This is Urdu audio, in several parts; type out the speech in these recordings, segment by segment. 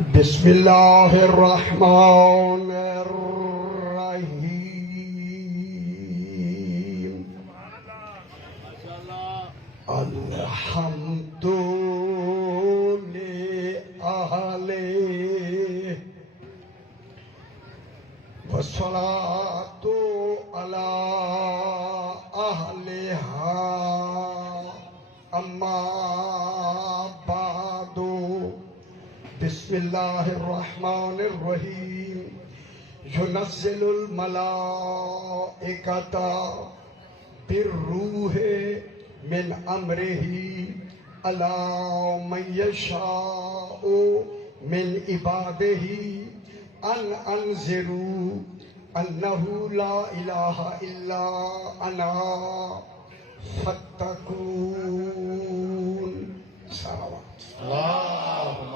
بسم اللہ الرحمن الرحیم الحمد للہ والصلاة علی اہلہا اما بعد بسم اللہ الرحمن الرحیم ينزل الملائکۃ بالروح من امرہ علی من یشاء من عبادہ ان انذروا انہ لا الہ الا انا فاتقون. صلوات اللہم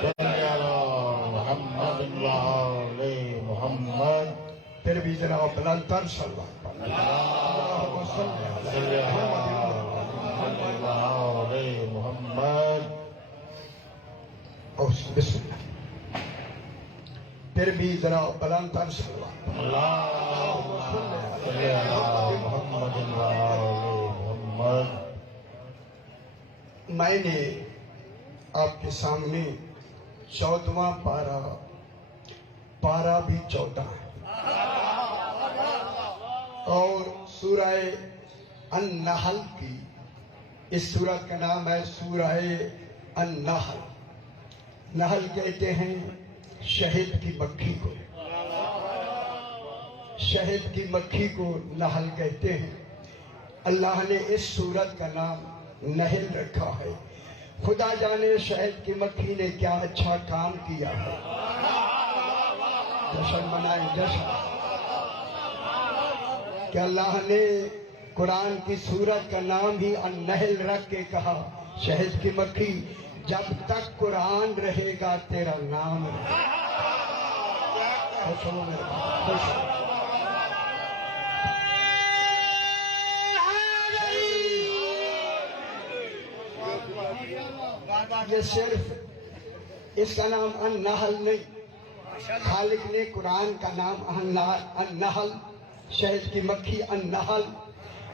صلی علی محمد وآل محمد. پھر بھی جناب بلند تر صلوات پڑھ. اللہم صلی علی محمد وآل محمد. بسم اللہ. پھر بھی جناب بلند تر صلوات پڑھ. اللہم صلی علی محمد وآل محمد. میں نے آپ کے سامنے 14واں پارہ بھی 14 ہے اور سورہ النحل کی اس سورہ کا نام ہے سورہ النحل. نحل کہتے ہیں شہد کی مکھی کو، شہد کی مکھی کو نحل کہتے ہیں. اللہ نے اس سورت کا نام نحل رکھا ہے. خدا جانے شہد کی مکھی نے کیا اچھا کام کیا ہے. جشن منائیں جشن کہ اللہ نے قرآن کی سورت کا نام ہی النحل رکھ کے کہا شہد کی مکھی جب تک قرآن رہے گا تیرا نام رہے گا. خوش ہو میرے باپ، خوش ہو. یہ صرف اس کا نام النحل نہیں، خالق نے قرآن کا نام النحل شہد کی مکھی النحل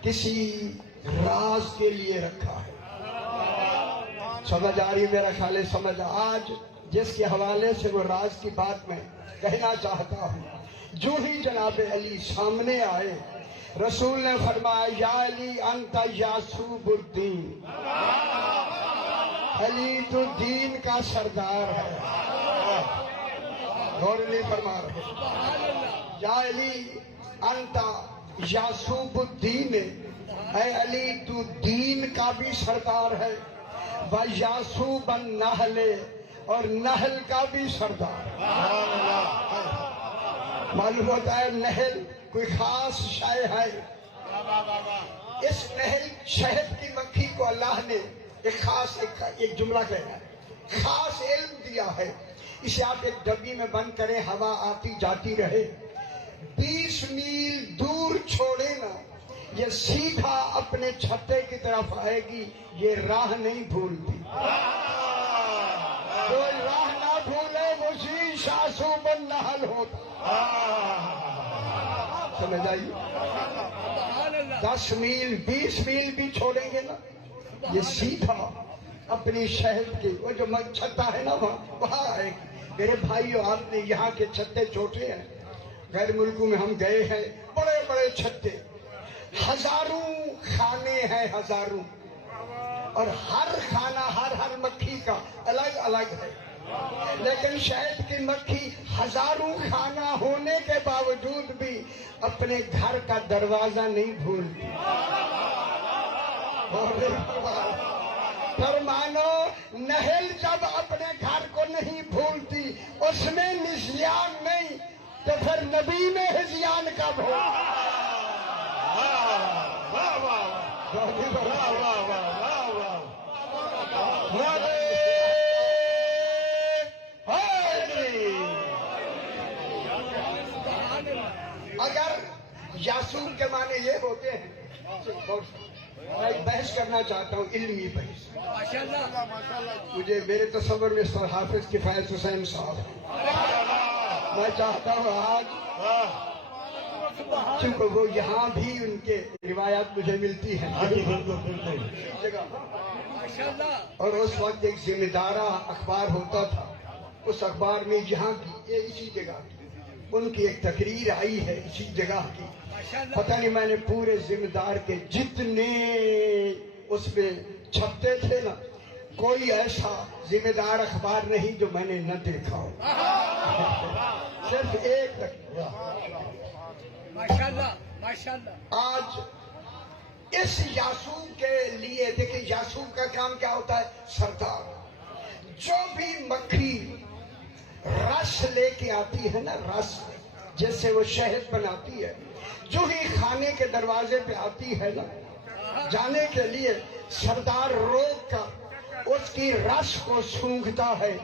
کسی راز کے لیے رکھا ہے. سمجھ آ رہی میرا خیال ہے سمجھ. آج جس کے حوالے سے وہ راز کی بات میں کہنا چاہتا ہوں، جو ہی جناب علی سامنے آئے رسول نے فرمایا یا علی انت یعصوب الدین. علی تو دین کا سردار ہے. غور نہیں فرما رہے. یا علی انت یعصوب الدین، اے علی تو دین کا بھی سردار ہے، وَيَعْصُوبَ النَّحْلِ اور نحل کا بھی سردار. معلوم ہوتا ہے نحل کوئی خاص شے ہے. اس نحل شہد کی مکھی کو اللہ نے ایک خاص ایک جملہ کہنا ہے، خاص علم دیا ہے. اسے آپ ایک ڈبی میں بند کریں، ہوا آتی جاتی رہے، 20 میل دور چھوڑے نا، یہ سیدھا اپنے چھتے کی طرف آئے گی. یہ راہ نہیں بھولتی. کوئی راہ نہ بھولے وہی یعصوب النحل ہوتا. سمجھ آئیے. 10 میل 20 میل بھی چھوڑیں گے نا، یہ سیدھا اپنی شہد کی وہ جو چھتا ہے نا وہاں آئے گی. میرے بھائیو، آپ نے یہاں کے چھتے چھوٹے ہیں، غیر ملکوں میں ہم گئے ہیں، بڑے بڑے چھتے، ہزاروں کھانے ہیں، ہزاروں، اور ہر کھانا ہر مکھی کا الگ الگ ہے. لیکن شہد کی مکھی ہزاروں کھانا ہونے کے باوجود بھی اپنے گھر کا دروازہ نہیں بھولتی. فرمانو نحل جب اپنے گھر کو نہیں بھولتی، اس میں نسیان نہیں، تو پھر نبی میں ہذیان کب ہو. اگر یعصوب کے معنی یہ ہوتے ہیں میں ایک بحث کرنا چاہتا ہوں، علمی بحث. ماشاءاللہ مجھے میرے تصور میں سر حافظ کفایت حسین صاحب ہیں. میں چاہتا ہوں آج چونکہ وہ یہاں بھی ان کے روایات مجھے ملتی ہیں ہاں جی بالکل بالکل. جگہ، ماشاءاللہ اور اس وقت ایک ذمہ دارہ اخبار ہوتا تھا. اس اخبار میں یہاں کی یہ اسی جگہ کی ان کی ایک تقریر آئی ہے اسی جگہ کی. ماشاءاللہ پتہ نہیں میں نے پورے ذمہ دار کے جتنے اس میں چھپتے تھے نا، کوئی ایسا ذمہ دار اخبار نہیں جو میں نے نہ دیکھا ہو. صرف ایک تقریر. ماشاءاللہ ماشاءاللہ آج اس یاسوب کے لیے دیکھیں، یاسوب کا کام کیا ہوتا ہے؟ سردار. جو بھی مکھی رس لے کے آتی ہے نا، رس جس سے وہ شہد بناتی ہے، جو ہی کھانے کے دروازے پہ آتی ہے نا جانے کے لیے، سردار روک کر اس کی رس کو سونگھتا ہے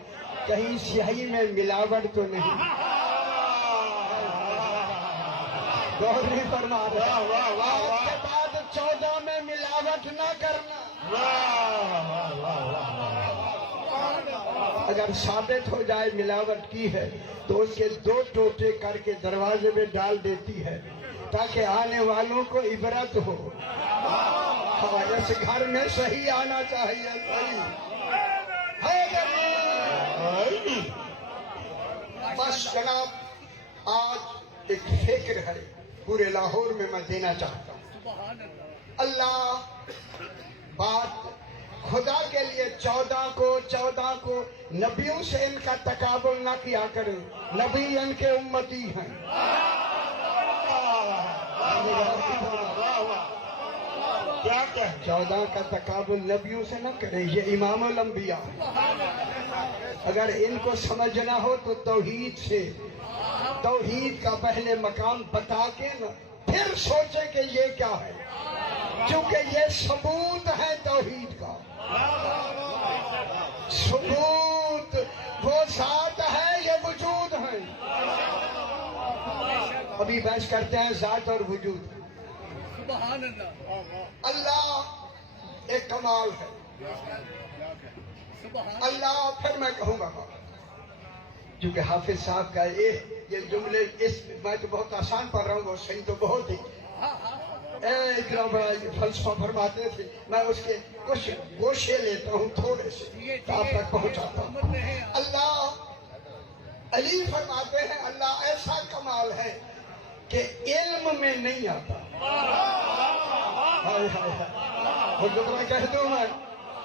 کہیں سیاہی میں ملاوٹ تو نہیں. غور نہیں فرما رہا. آج کے بعد 14 میں ملاوٹ نہ کرنا. اگر ثابت ہو جائے ملاوٹ کی ہے تو اس کے 2 ٹوٹے کر کے دروازے میں ڈال دیتی ہے تاکہ آنے والوں کو عبرت ہو. ہاں، اس گھر میں صحیح آنا چاہیے. صحیح. بس جناب، آج ایک فکر ہے پورے لاہور میں میں دینا چاہتا ہوں. سبحان اللہ اللہ بات خدا کے لیے 14 کو نبیوں سے ان کا تقابل نہ کیا کریں. نبی ان کے امتی ہیں. کیا کہ 14 کا تقابل نبیوں سے نہ کریں، یہ امام الانبیاء ہیں. اگر ان کو سمجھنا ہو تو توحید سے، توحید کا پہلے مقام بتا کے نا پھر سوچیں کہ یہ کیا ہے، کیونکہ یہ ثبوت ہے توحید کا. ثبوت وہ ذات ہے، یہ وجود ہے. ابھی بحث کرتے ہیں ذات اور وجود. سبحان اللہ اللہ ایک کمال ہے. سبحان اللہ پھر میں کہوں گا کیونکہ حافظ صاحب کا یہ جملے میں تو بہت آسان پڑھ رہا ہوں، وہ صحیح تو بہت ہی اتنا بڑا فلسفہ فرماتے تھے. میں اس کے کچھ گوشے لیتا ہوں تھوڑے سے آپ تک پہنچاتا ہوں. اللہ علی فرماتے ہیں اللہ ایسا کمال ہے کہ علم میں نہیں آتا. ہائے ہائے ہائے، وہ دوبارہ کہہ دوں میں،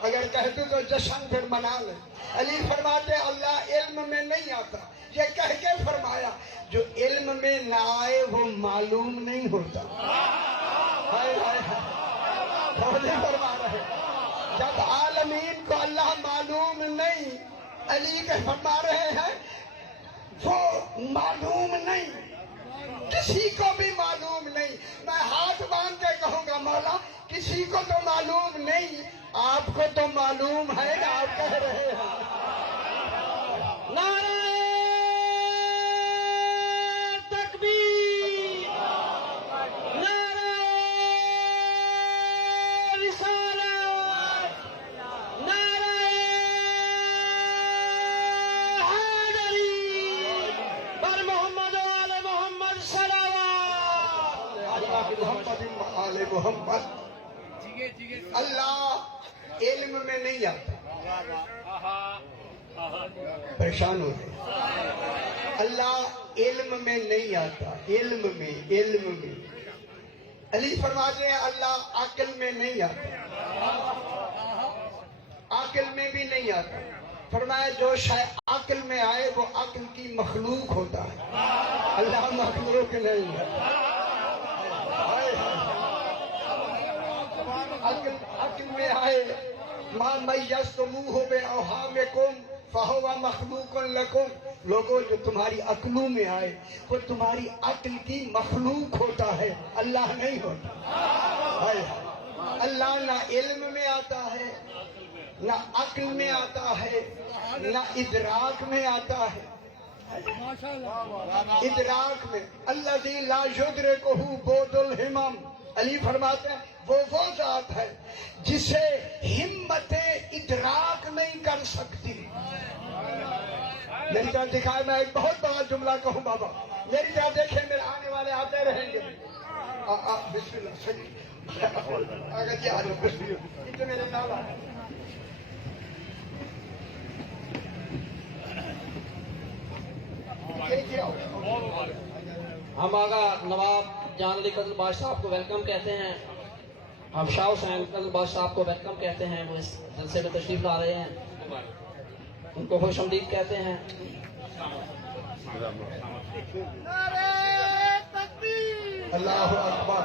اگر کہہ دوں تو جشن پھر منا لیں. علی فرماتے اللہ علم میں نہیں آتا. یہ کہہ کے فرمایا جو علم میں نہ آئے وہ معلوم نہیں ہوتا. ہائے ہائے ہائے، فرما رہے جب عالمین کو اللہ معلوم نہیں، علی کے فرما رہے ہیں وہ معلوم نہیں، کسی کو بھی معلوم نہیں. میں ہاتھ باندھ کے کہوں گا مولا کسی کو تو معلوم نہیں، آپ کو تو معلوم ہے. آپ کہہ رہے ہیں نعرہ تکبیر، نعرہ رسالت، نعرہ حیدری، بر محمد و آل محمد صلوات. محمد آل محمد. اللہ علم میں نہیں آتا. پریشان ہو گئے. اللہ علم میں نہیں آتا، علم میں. علی فرماتے ہیں اللہ عقل میں نہیں آتا، عقل میں بھی نہیں آتا. فرمایا جو شاید عقل میں آئے وہ عقل کی مخلوق ہوتا ہے، اللہ مخلوق نہیں ہے. عقل میں آئے ما میزتموہ باوہامکم فہو مخلوق لکم. لوگوں جو تمہاری عقلوں میں آئے وہ تمہاری عقل کی مخلوق ہوتا ہے، اللہ نہیں ہوتا. اللہ نہ علم میں آتا ہے، نہ عقل میں آتا ہے، نہ ادراک میں آتا ہے. ادراک میں الذی لا یدرکہ بعد الہمم، علی فرماتے ہیں وہ ذات ہے جسے ہمت ادراک نہیں کر سکتی۔ میری طرف دکھائے، میں ایک بہت بڑا جملہ کہوں بابا، میری طرف دیکھیں، میرے آنے والے آتے رہیں گے۔ بسم اللہ، صحیح اگر جی آجو، بسم اللہ، یہ تو میرے نالا ہے۔ ہم آگا نواب جان علی قدر بادشاہ صاحب کو ویلکم کہتے ہیں، ہم شاہ حسین قدر بادشاہ صاحب کو ویلکم کہتے ہیں، وہ اس جلسے میں تشریف لا رہے ہیں، ان کو خوش آمدید کہتے ہیں۔ اللہ اکبر،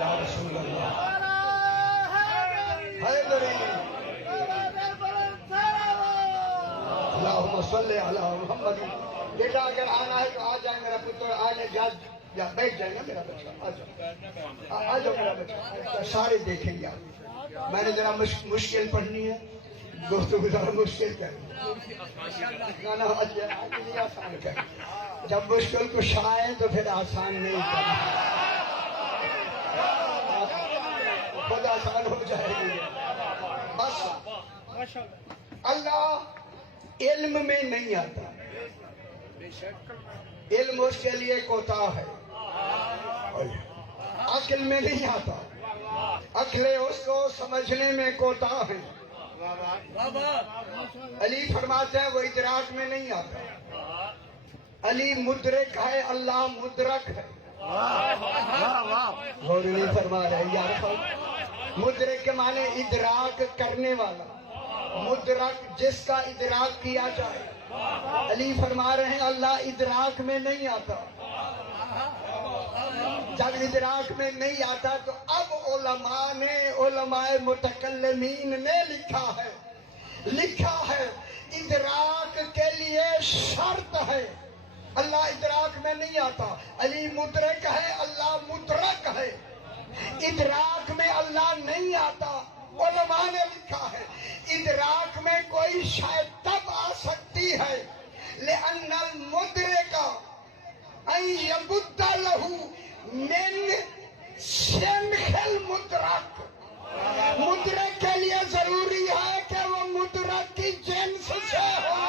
یا رسول اللہ، حیدری، اللہم صلی علی محمد۔ بیٹا اگر آنا ہے تو آ جائے، میرا پتر آنے یا بیٹھ جائے گا میرا بچہ، آ جاؤ میرا بچہ، سارے دیکھیں گے آپ۔ میں نے ذرا مشکل پڑھنی ہے، گفتگو ذرا مشکل کرنی، گانا آج لیے آسان کر، جب مشکل کچھ آئے تو پھر آسان نہیں کرنا، خود آسان ہو جائے گی۔ بس اللہ علم میں نہیں آتا، علم اس کے لیے کوتاہ ہے، عقل میں نہیں آتا، عقلیں اس کو سمجھنے میں کوتاہ ہے۔ علی فرماتے ہیں وہ ادراک میں نہیں آتا، علی مدرک ہے، اللہ مدرک ہے۔ غور نہیں فرما رہے یار، مدرک کے معنی ادراک کرنے والا، مدرک جس کا ادراک کیا جائے۔ علی فرما رہے ہیں اللہ ادراک میں نہیں آتا، جب ادراک میں نہیں آتا تو اب علماء متکلمین نے لکھا ہے ادراک کے لیے شرط ہے، اللہ ادراک میں نہیں آتا، علی مدرک ہے، اللہ مدرک ہے، ادراک میں اللہ نہیں آتا۔ علماء نے لکھا ہے ادراک میں کوئی شے تب آ سکتی ہے لأن المدرک ان یبد لہ من شمخ المدرک، مدرک کے لیے ضروری ہے کہ وہ مدرک کی جنس سے ہو۔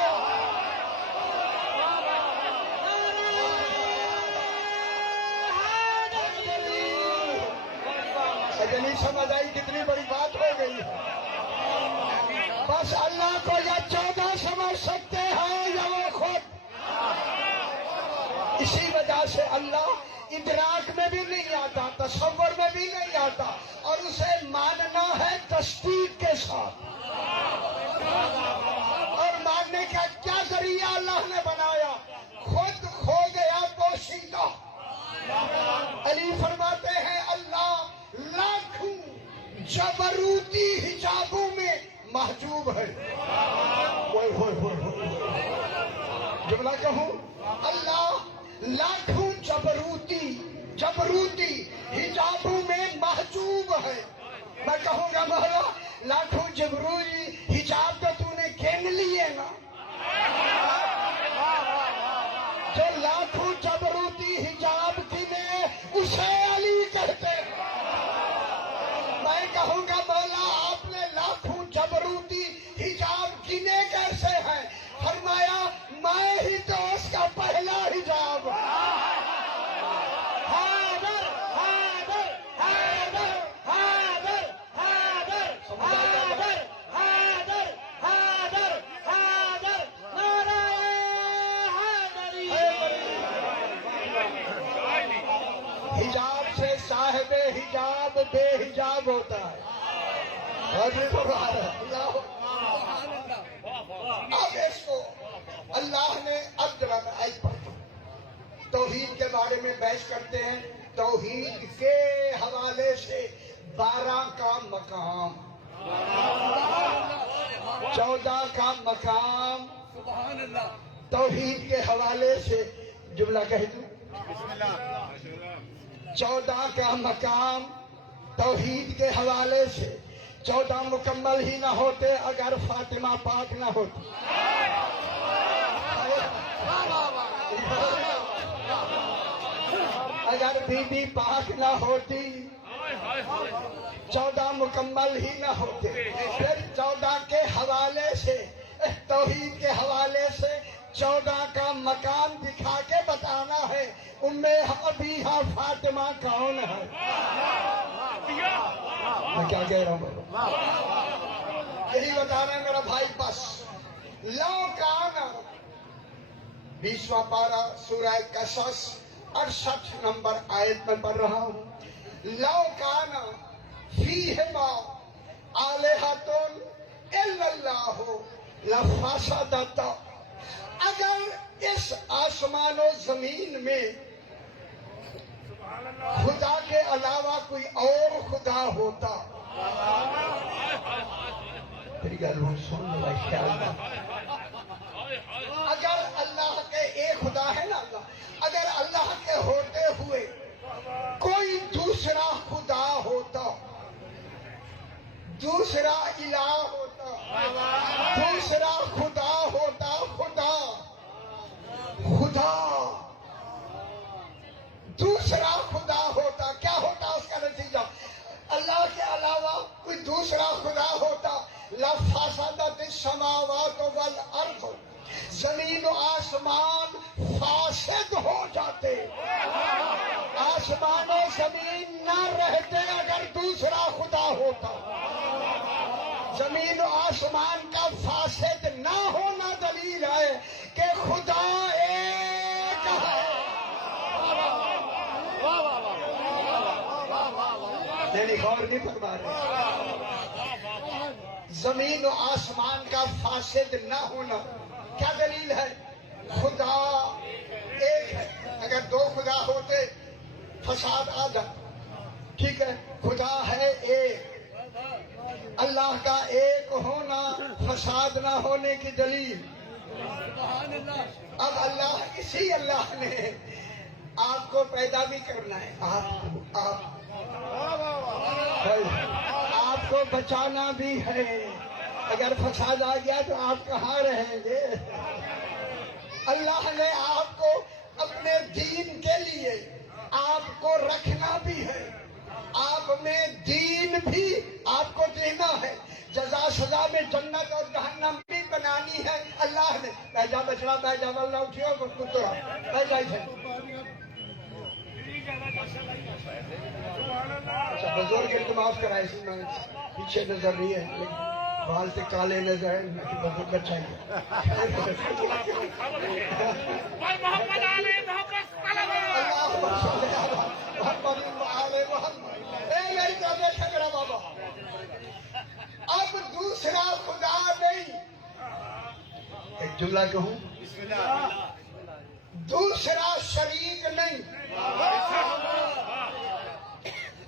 نہیں سمجھ آئی کتنی بڑی بات ہو گئی ہے؟ بس اللہ کو یا 14 سمجھ سکتے ہیں یا وہ خود، اسی وجہ سے اللہ ادراک میں بھی نہیں آتا، تصور میں بھی نہیں آتا، اور اسے ماننا ہے تصدیق کے ساتھ، اور ماننے کا کیا ذریعہ اللہ نے بنایا؟ خود کھو گیا پوشیدہ۔ علی فرماتے ہیں اللہ لاکھوں جبروتی حجابوں میں محجوب ہے۔ جملہ کہوں، اللہ لاکھوں جبروتی حجابوں میں محجوب ہے۔ میں کہوں گا مولا لاکھوں جبروتی حجاب تو تو نے گن لیے نا، جو لاکھوں جبروتی حجاب گنے اسے علی کہتے ہیں۔ میں کہوں گا مولا آپ نے لاکھوں جبروتی حجاب گنے کیسے ہیں؟ فرمایا میں ہی تو اس کا پہلا حجاب ہوں۔ حیدر حیدر حیدر حیدر حیدر حیدر حیدر حیدر حیدر نعرہ حیدری۔ حجاب سے صاحب حجاب بے حجاب ہوتا ہے۔ اب اس کو اللہ نے اب ذرا آیت پڑھو، توحید کے بارے میں بحث کرتے ہیں، توحید کے حوالے سے 12 کا مقام، 14 کا مقام، توحید کے حوالے سے جملہ کہہ دوں، 14 کا مقام توحید کے حوالے سے، 14 مکمل ہی نہ ہوتے اگر فاطمہ پاک نہ ہوتی۔ اگر بی بی پاک نہ ہوتی 14 مکمل ہی نہ ہوتے، پھر 14 کے حوالے سے، توحید کے حوالے سے 14 کا مقام دکھا کے بتانا ہے ام ابیہا فاطمہ کون ہے۔ میں کیا کہہ رہا ہوں؟ یہی بتا رہے ہیں میرا بھائی۔ بس لو کانا 20واں پارہ سورہ قصص 68 نمبر آیت میں پڑھ رہا ہوں۔ لو کانا فیہما آلہۃ الا اللہ لفسدتا، اگر اس آسمان و زمین میں خدا کے علاوہ کوئی اور خدا ہوتا، میری گل سن لو خیال میں، اگر اللہ کے ایک خدا ہے نا اللہ، اگر اللہ کے ہوتے ہوئے کوئی دوسرا خدا ہوتا، دوسرا الہ ہوتا، دوسرا خدا ہوتا، خدا دوسرا خدا ہوتا، کیا ہوتا اس کا نتیجہ؟ اللہ کے علاوہ کوئی دوسرا خدا ہوتا، لفسدت السماوات والارض، زمین و آسمان فاسد ہو جاتے، آسمان و زمین نہ رہتے اگر دوسرا خدا ہوتا۔ زمین و آسمان کا فاسد نہ ہونا دلیل ہے کہ خدا ایک ہے۔ یعنی غور نہیں فرما رہے، زمین و آسمان کا فاسد نہ ہونا کیا دلیل ہے؟ خدا ایک ہے۔ اگر دو خدا ہوتے فساد آ جاتا، ٹھیک ہے، خدا ہے ایک، اللہ کا ایک ہونا فساد نہ ہونے کی دلیل۔ اب اللہ، اسی اللہ نے آپ کو پیدا بھی کرنا ہے، آپ کو بچانا بھی ہے۔ اگر فساد آ گیا تو آپ کہاں رہیں گے؟ اللہ نے آپ کو اپنے دین کے لیے آپ کو رکھنا بھی ہے، آپ میں دین بھی آپ کو دینا ہے، جزا سزا میں جنت اور جہنم بھی بنانی ہے۔ اللہ نے بیجا بچڑا بیجا واللہ اٹھیو کترا بیجا ہے۔ اچھا بزرگ کو معاف کرائے، اس میں پیچھے نظر نہیں ہے، لیکن بال سے کالے نظر ہے، بزرگ اچھا ہے۔ میرا بابا اب دوسرا خدا نہیں، ایک جملہ کہوں، دوسرا شریک نہیں۔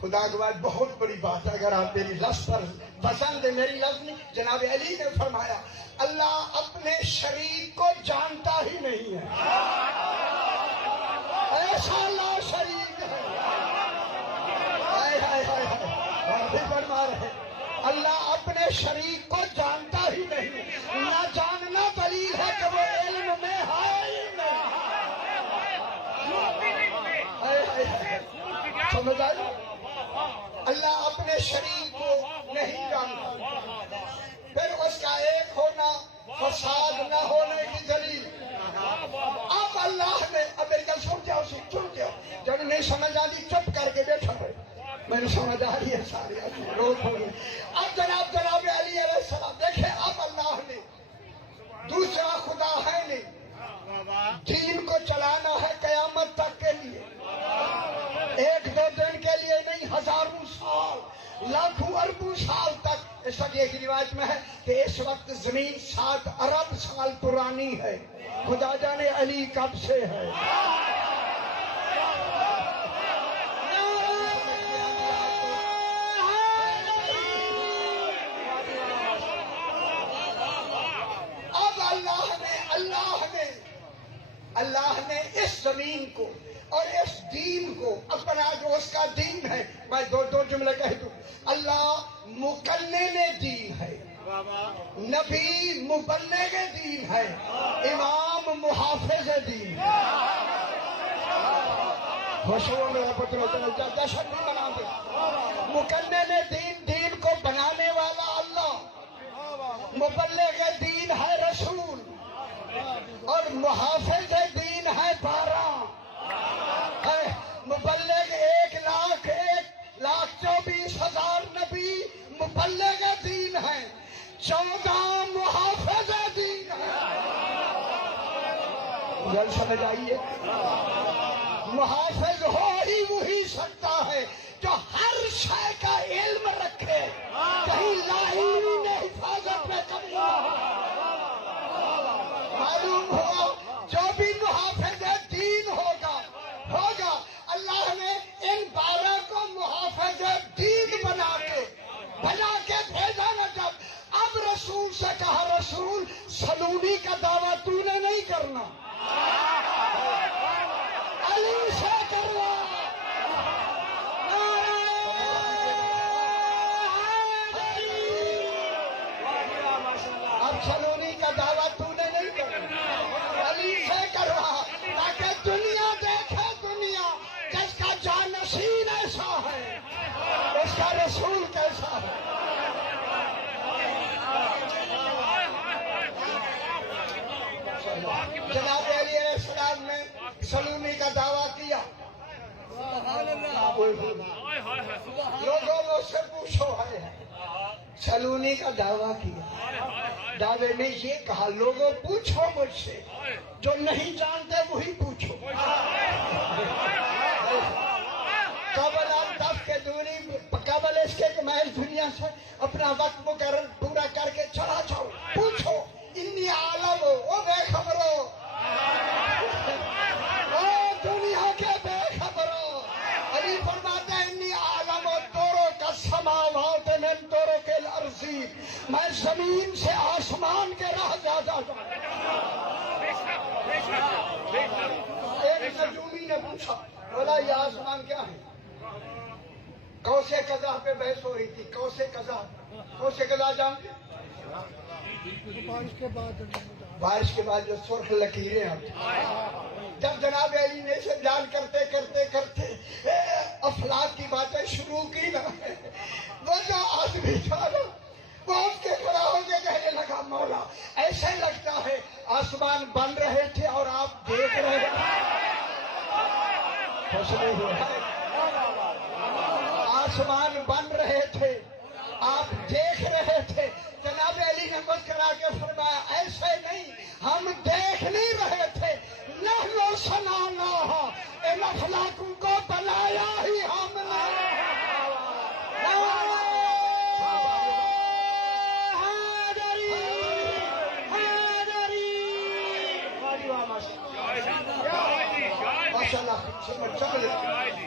خدا کے بعد بہت بڑی بات ہے، اگر آپ میری لفظ پر پسند ہے، میری لفظ نہیں، جناب علی نے فرمایا اللہ اپنے شریک کو جانتا ہی نہیں ہے، ایسا لا شریک ہے۔ فرما رہے اللہ اپنے شریک کو جانتا ہی نہیں، نہ جاننا دلیل ہے کہ وہ علم میں ہے ہی نہیں۔ سمجھ آئی؟ اللہ اپنے شریک کو نہیں جانتا، پھر اس کا ایک ہونا فساد نہ ہونے کی دلیل۔ اب اللہ نے، اب میری گل سن جاؤ، سن جاؤ، جب نہیں سمجھ آتی چپ کر کے بیٹھا رہے، میں نے سمجھ آ رہی ہے سارے لوگ ہو گئے۔ اب جناب علی علیہ السلام دیکھیں، اب اللہ نے دوسرا خدا ہے نہیں، دین کو چلانا ہے قیامت تک کے لیے، ایک دو دن کے لیے نہیں، ہزاروں سال، لاکھوں اربوں سال تک۔ اس وقت ایک روایت میں ہے کہ اس وقت زمین 7 ارب سال پرانی ہے، خدا جانے علی کب سے ہے۔ اللہ نے اس زمین کو اور اس دین کو اپنا، جو اس کا دین ہے، میں دو جملے کہہ دوں، اللہ مکلل دین ہے، نبی مبلغ دین ہے، امام محافظ دین ہے۔ خوش ہو میرا پتر، جشن بھی منا دے۔ مکمل دین، دین کو بنانے والا اللہ، مبلغ دین ہے رسول، اور محافظ دین ہے 12 ہے۔ مبلغ 1,24,000 نبی مبلغ دین ہے، 14 محافظ دین ہے۔ جل سمجھ آئیے، محافظ ہو ہی وہی سکتا ہے جو ہر شے کا علم رکھے، کہیں لاہوری نے حفاظت میں کمی نہ ہو۔ معلوم ہوا جو بھی محافظ دین ہوگا اللہ نے ان 12 کو محافظ دین بنا کے بھیجا نا۔ جب اب رسول سے کہا، رسول سلونی کا دعویٰ تو نے نہیں کرنا، علی سے کرنا۔ اب سلونی کا دعویٰ تو نے نہیں کرنا، علی سے کروا، تاکہ دنیا دیکھے، دنیا جس کا جانشین ایسا ہے، اس کا رسول کیسا ہے۔ جناب علی علیہ السلام نے سلونی کا دعویٰ کیا۔ لوگوں مجھ سے پوچھو ہے، سلونی کا دعویٰ کیا، دعوے میں یہ کہا لوگوں پوچھو مجھ سے، جو نہیں جانتے وہی پوچھو۔ قبل اس کے کہ میں اس دنیا سے اپنا وقت مقرر پورا کر کے چلا جاؤں، پوچھو انی عالم ہو، او بے خبرو، او دنیا کے بے خبرو۔ علی فرماتے ہیں انی عالم ہو تورو کا سماوات من تورو کے الارضی، میں زمین سے آسمان کے راہ جاتا ہوں۔ ایک نجومی نے پوچھا، بولا یہ آسمان کیا ہے؟ کوسے قضا پہ بحث ہو رہی تھی، کوسے قضا جانتے؟ بارش کے بعد جو سرخ لکیریں آتی، جب جناب علی نے اسے بیان کرتے افلاک کی باتیں شروع کی نا، وہ جو آدمی تھا نا، وہ اس کے کھڑا ہو کے کہنے لگا، مولا ایسے لگتا ہے آسمان بن رہے تھے اور آپ دیکھ رہے تھے۔ آسمان بن رہے تھے، آپ دیکھ رہے تھے۔ جناب علی نے مسکرا کے فرمایا، ایسے نہیں، ہم دیکھ نہیں رہے تھے، نحن صنعناہا، ان افلاکوں کو بنایا ہی ہم نے۔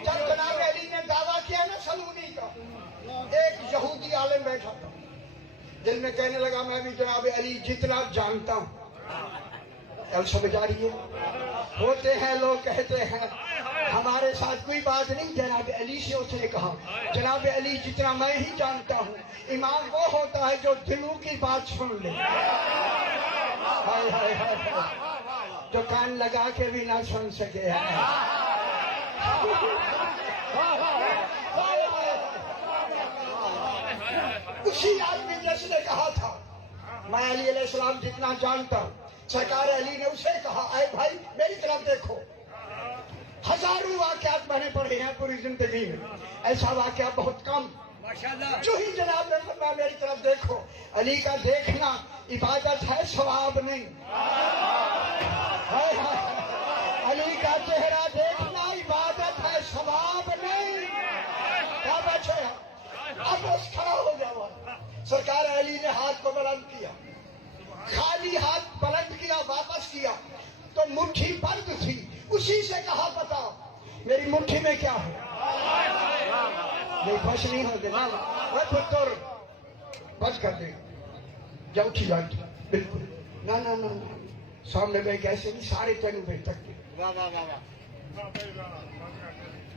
جب جناب علی نے دعویٰ کیا نا سلونی کا، ایک یہودی عالم بیٹھا تھا، دل میں کہنے لگا میں بھی جناب علی جتنا جانتا ہوں۔ اب سمجھ آ رہی ہے؟ ہوتے ہیں لوگ کہتے ہیں ہمارے ساتھ کوئی بات نہیں، جناب علی سے اس نے کہا جناب علی جتنا میں ہی جانتا ہوں، امام وہ ہوتا ہے جو دلوں کی بات سن لے، ہائے ہائے ہائے، جو کان لگا کے بھی نہ سن سکے ہے۔ اسی آدمی جس نے کہا تھا میں علی علیہ السلام جتنا جانتا ہوں، سرکار علی نے اسے کہا اے بھائی میری طرف دیکھو، ہزاروں واقعات میں نے پڑھے ہیں پوری زندگی میں، ایسا واقعہ بہت کم۔ جو ہی جناب نے فرمایا میری طرف دیکھو، علی کا دیکھنا عبادت ہے، ثواب نہیں۔ علی کا چہرہ دیکھنا عبادت ہے، ثواب نہیں۔ کیا بچے اب بس کھڑا ہو جاؤ۔ سرکار علی نے ہاتھ کو بلند کیا، خالی ہاتھ بلند کیا، واپس کیا تو مٹھی بند تھی، اسی سے کہا بتا میری مٹھی میں کیا ہے؟ نہیں خوش نہیں ہو دینا، پتر بس کر دے، جاؤ اٹھی جاؤ، بالکل نہ سامنے میں کیسے نہیں، سارے تینوں بھیج تک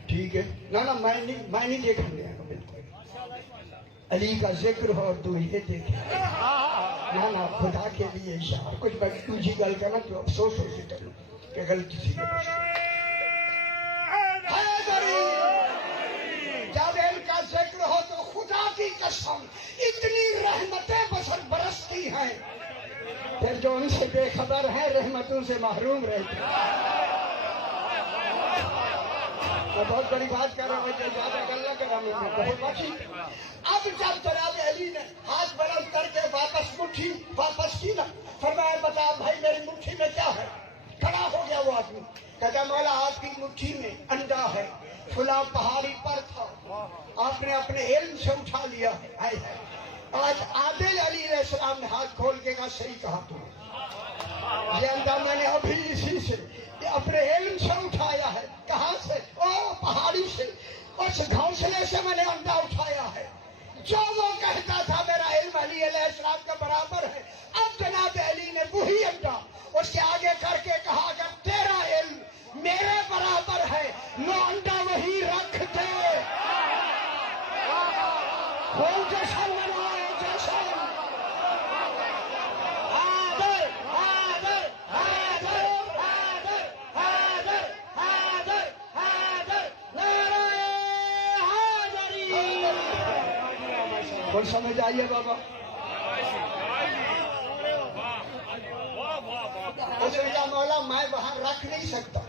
ٹھیک ہے، نہ میں نہیں دیکھنے آئے گا، بالکل علی کا ذکر ہو اور تو یہ دیکھے نا خدا کے لیے یار کچھ میں تجھی گل کرنا تو افسوس ہو سے کروں کہ غلطی تھی جب ان کا ذکر ہو تو خدا کی قسم اتنی رحمتیں برستی ہیں، پھر جو ان سے بے خبر ہیں رحمتوں سے محروم رہتے ہیں۔ میں بہت بڑی بات کر رہا ہوں، جو زیادہ گلا کر رہا ہوں بہت بچی۔ اب جب جناب علی نے ہاتھ بلند کر کے مٹھی واپس کی نا، فرمایا بتا بھائی میری مٹھی میں کیا ہے؟ کھڑا ہو گیا وہ آدمی، کہتا مولا آپ کی مٹھی میں انڈا ہے، فلاں پہاڑی پر تھا، آپ نے اپنے علم سے اٹھا لیا ہے۔ آج عادل علی علیہ السلام نے ہاتھ کھول کے کہا صحیح کہا تو یہ انڈا میں نے ابھی اسی سے اپنے علم سے اٹھایا ہے۔ کہاں سے؟ او پہاڑی سے، اس گھونسلے سے میں نے انڈا اٹھایا ہے۔ جو وہ کہتا تھا میرا علم علی علیہ السلام کا برابر ہے، اب جناب علی نے وہی انڈا اس کے آگے کر کے کہا اگر تیرا علم میرے برابر ہے نو انڈا وہی رکھ دے۔ کھول جشن منائے جشن۔ حیدر حیدر حیدر حیدر حیدر حیدر حیدر نعرہ حیدری۔ کون سمجھ آئیے بابا؟ اس نے کہا مولا میں وہاں رکھ نہیں سکتا۔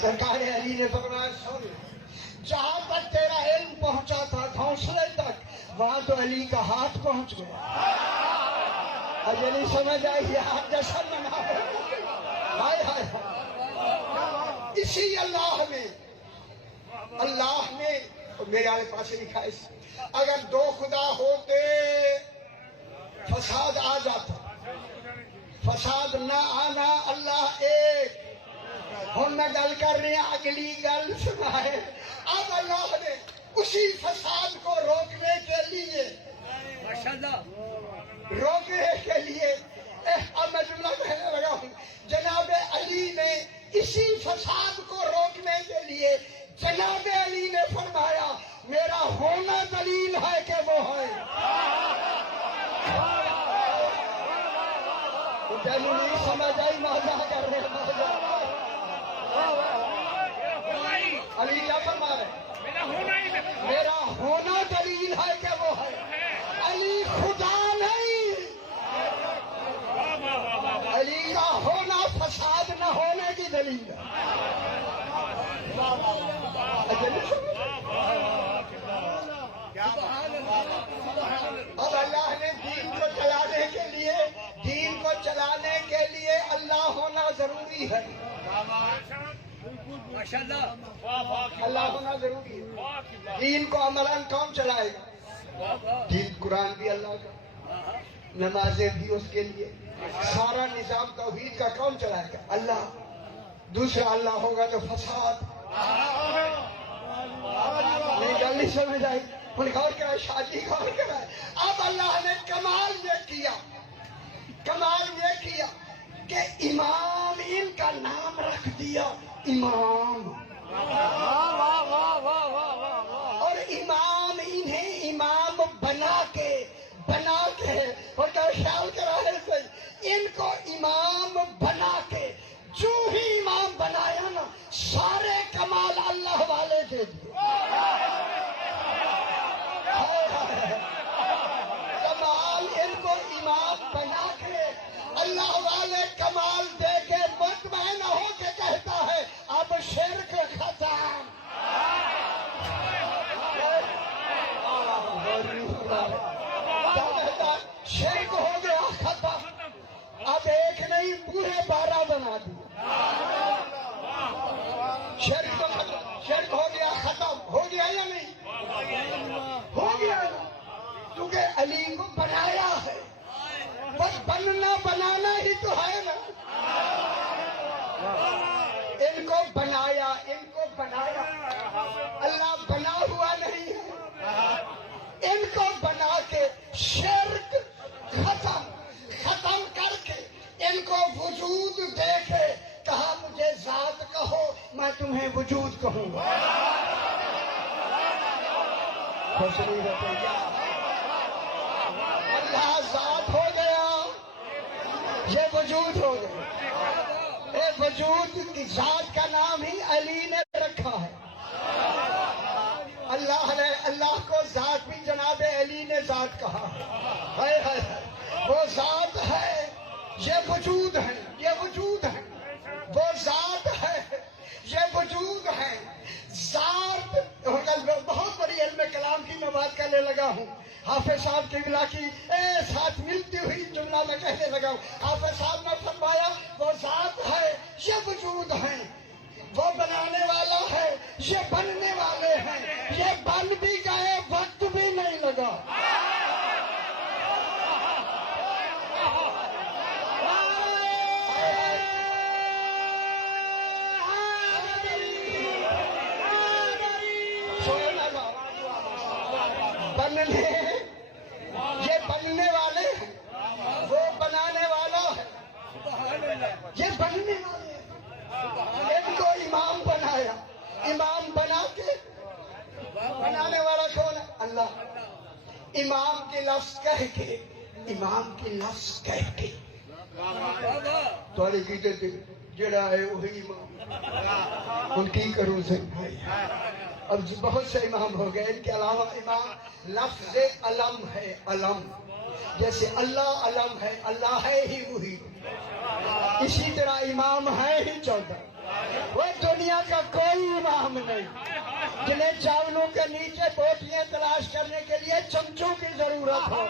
سرکار علی نے فرمایا سن، جہاں تک تیرا علم پہنچا تھا گھونسلے تک، وہاں تو علی کا ہاتھ پہنچ گیا۔ اجے نہیں سمجھ آئی؟ آپ جشن مناؤ۔ ہائے ہائے اسی اللہ نے میرے آگے پاس لکھا ہے اگر دو خدا ہوتے فساد آ جاتا، فساد نہ آنا، اللہ ایک۔ ہم میں گل کر رہے ہیں، اگلی گل سنائے۔ اب اللہ نے اسی فساد کو روکنے کے لیے اب میں جملہ کہنے لگا ہوں، جناب علی نے اسی فساد کو روکنے کے لیے جناب علی نے فرمایا میرا ہونا دلیل ہے کہ وہ ہے۔ پہلے نہیں سمجھ آئی، مزہ کر رہے ہیں۔ علی کیا فرما رہے؟ میرا ہونا دلیل ہے کہ وہ ہے۔ علی خدا نہیں، علی کا ہونا فساد نہ ہونے کی دلیل ہے۔ اب اللہ نے دین کو چلانے کے لیے اللہ ہونا ضروری ہے۔ اللہ ہونا ضروری ہے۔ دین کو عملاً کون چلائے گا؟ دین قرآن بھی اللہ کا، نمازیں بھی اس کے لیے، سارا نظام توحید کا کون چلائے گا؟ اللہ۔ دوسرا اللہ ہوگا تو فساد نہیں۔ گل نہیں سمجھ آئی؟ غور کرا، شادی غور کرا۔ اب اللہ نے کمال یہ کیا کہ امام ان کا نام رکھ دیا امام، اور امام انہیں امام بنا کے اور خیال کرا ہے صحیح، ان کو امام بنا کے جو ہی امام بنایا نا سارے کمال اللہ والے دے دیے۔ کمال ان کو امام بنا کے اللہ والے کمال دے کے مطمئن ہو کے کہتا ہے اب شرک ختم۔ شرک ہو گیا ختم، اب ایک نہیں پورے 12 بنا دیے۔ شرک تو ختم، شرک ہو گیا ختم، ہو گیا یا نہیں؟ ہو گیا نا، کیونکہ علی کو بنایا ہے، بس بنانا ہی تو ہے نا۔ ان کو بنایا اللہ بنا ہوا نہیں ہے، ان کو بنا کے شرک ختم کر کے ان کو وجود دے کے کہا مجھے ذات کہو میں تمہیں وجود کہوں گا۔ خوش نہیں ہوتے کیا؟ اللہ ذات ہو گیا، یہ وجود ہو گیا۔ اے وجود کی ذات کا نام ہی علی نے رکھا ہے۔ اللہ کو ذات بھی جناب علی نے ذات کہا ہے۔ وہ ذات ہے، یہ وجود ہے، یہ وجود ہے۔ وہ ذات ہے، یہ وجود ہے۔ ذات بہت بڑی علم کلام کی میں بات کرنے لگا ہوں۔ حافظ صاحب کی ملا کی ساتھ ملتی ہوئی جملہ میں کہنے لگا ہوں۔ حافظ صاحب نے فرمایا وہ ذات ہے، یہ وجود ہے۔ وہ بنانے والا ہے، یہ بننے والے ہیں۔ یہ بن بھی گئے، وقت بھی نہیں لگا۔ یہ بننے والے ہیں، وہ بنانے والا ہے، یہ بننے والے ہیں۔ ان کو امام بنایا، امام بنا کے بنانے والا کون ہے؟ اللہ۔ امام کے لفظ کہہ کے، امام کے لفظ کہہ کے تھوڑی کی جڑا ہے وہی امام، ان کی کروں سے بھائی۔ اب بہت سے امام ہو گئے، ان کے علاوہ امام لفظ علم ہے، علم۔ جیسے اللہ علم ہے، اللہ ہے ہی وہی، اسی طرح امام ہے ہی 14۔ وہ دنیا کا کوئی امام نہیں جنہیں چاولوں کے نیچے بوٹیاں تلاش کرنے کے لیے چمچوں کی ضرورت ہو،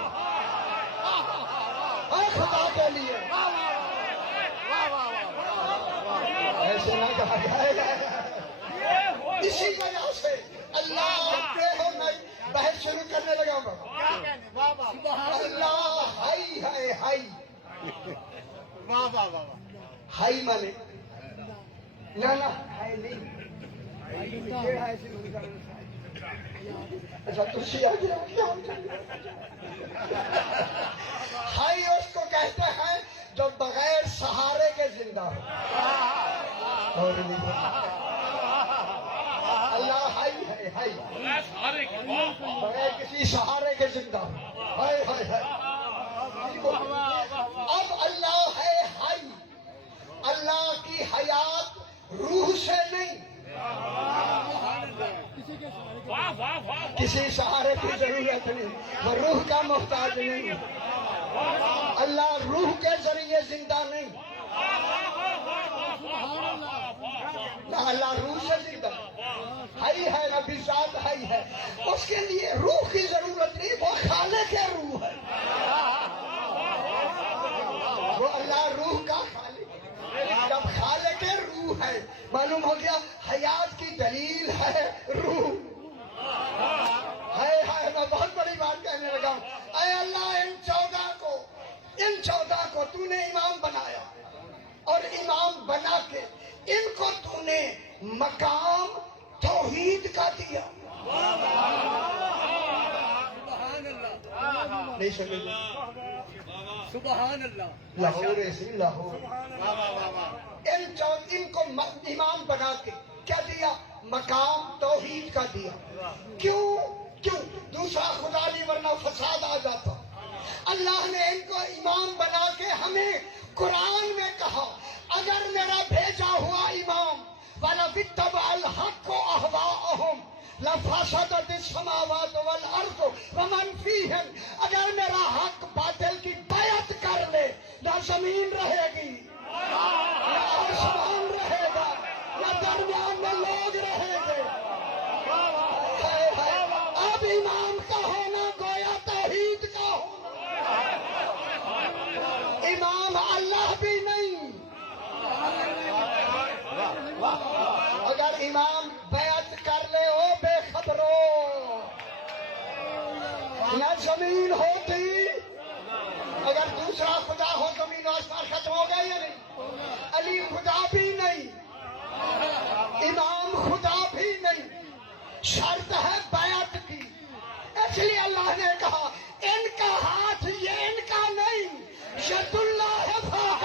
اور خدا کے لیے ایسے نہ کہا جائے۔ اسی وجہ سے اللہ ہو، میں بحث شروع کرنے لگا ہوں۔ اللہ ہائی ہے، ہائی ہائی مانے نہ ہائی نہیں، اچھا تسی آ گیا۔ ہائی اس کو کہتے ہیں جو بغیر سہارے کے زندہ ہو۔ اللہ ہائی ہے، ہائی بغیر کسی سہارے کے زندہ ہو۔ ہائے ہائے ہائے۔ اب اللہ ہے ہائی، اللہ کی حیات روح سے نہیں، کسی سہارے کی ضرورت نہیں، وہ روح کا محتاج نہیں۔ اللہ روح کے ذریعے زندہ نہیں، اللہ روح سے زندہ ہائی ہے، نبی ذات ہائی ہے، اس کے لیے روح کی ضرورت نہیں، وہ خالق کے روح ہے۔ وہ اللہ روح کا خالق ہے۔ جب خالق کے روح ہے، معلوم ہو گیا حیات کی دلیل ہے روح۔ ہے میں بہت بڑی بات کہنے لگا ہوں۔ اے اللہ ان 14 کو تو نے امام بنایا، اور امام بنا کے ان کو تو نے مقام توحید کا دیا۔ نہیں سمجھ سبحان اللہ، لاہور ایسی لاہور، ان کو امام بنا کے کیا دیا؟ مقام توحید کا دیا۔ کیوں دوسرا خدا نہیں، ورنہ فساد آ جاتا۔ اللہ نے ان کو امام بنا کے ہمیں قرآن میں کہا اگر میرا بھیجا ہوا امام وَلَوِ اتَّبَعَ الْحَقُّ أَهْوَاءَهُمْ لَفَسَدَتِ السَّمَاوَاتُ وَالْأَرْضُ وَمَنْ فِيهِنَّ، اگر میرا حق باطل کی بیعت کر لے نہ زمین رہے گی، نہ آسمان رہے گا، نہ درمیان میں لوگ رہیں گے۔ اب امام کا ہونا گویا توحید کا ہونا۔ امام اللہ بھی نہیں، اگر امام بیعت کر لے او بے خبرو، نہ زمین ہوتی، اگر دوسرا خدا ہو زمین و آسمان ختم ہو گیا یا نہیں؟ علی خدا بھی نہیں، امام خدا بھی نہیں، شرط ہے بیعت کی۔ اس لیے اللہ نے کہا ان کا ہاتھ یہ ان کا نہیں، ید اللہ فوق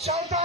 14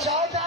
14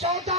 14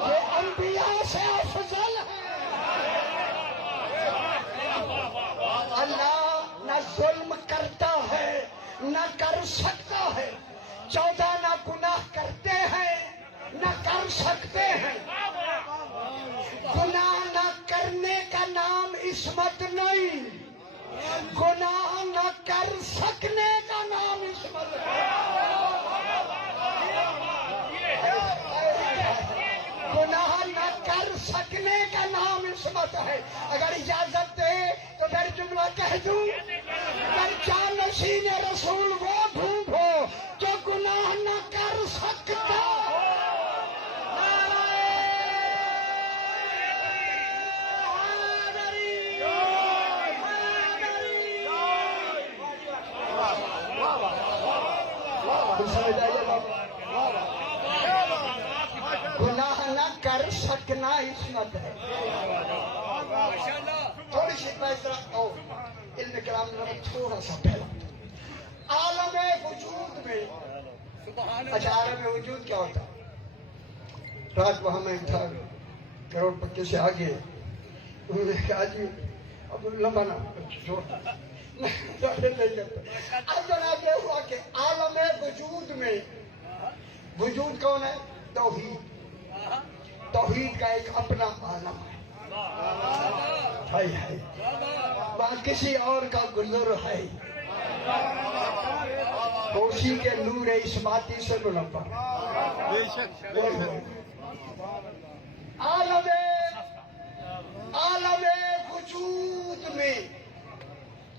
یہ انبیاء سے افضل ہے۔ اللہ نہ ظلم کرتا ہے نہ کر سکتا ہے، 14 نہ گناہ کرتے ہیں نہ کر سکتے ہیں۔ گناہ نہ کرنے کا نام عصمت نہیں، گناہ نہ کر سکنے کا نام عصمت ہے۔ گناہ نہ کر سکنے کا نام عصمت ہے۔ اگر اجازت دے تو میں جملہ کہہ دوں، اگر جانشین رسول وہ ڈھونڈو جو گناہ نہ کر سکتا۔ گناہ نہ کر سکنا عصمت ہے۔ تھوڑی سی میں اس طرح علم کلام میں تھوڑا سا پہلا عالم وجود میں، اچھا عالم وجود کیا ہوتا ہے؟ رات کو ہمیں تھا کروڑ پکے سے آگے، انہوں نے کہا جی اب لمبا نہ اب جناب یہ ہوا کہ عالم وجود میں، وجود کون ہے؟ توحید۔ توحید کا ایک اپنا عالم ہے، وہاں کسی اور کا گزر ہے، اسی کے نور اثباتی سے منور۔ عالم وجود میں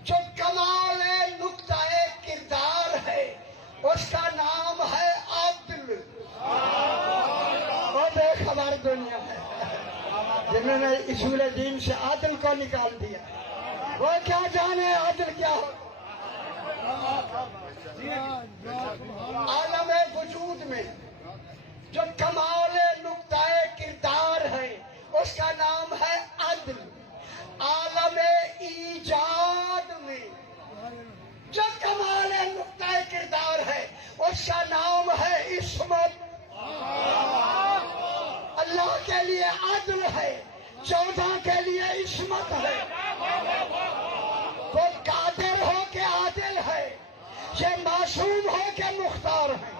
جو کمال نقطہ کردار ہے اس کا نام ہے عدل۔ وہ بے خبر دنیا ہے جنہوں نے اصول دین سے عدل کو نکال دیا، وہ کیا جانے عدل کیا ہو۔ عالم وجود میں جو کمال نقطہ کردار ہے اس کا نام ہے عدل۔ عالم ایجاد میں جو کمال نقطہ کردار ہے اس کا نام ہے عصمت۔ اللہ کے لیے عدل ہے، 14 کے لیے عصمت ہے۔ وہ قادر ہو کے عادل ہے، یہ معصوم ہو کے مختار ہے۔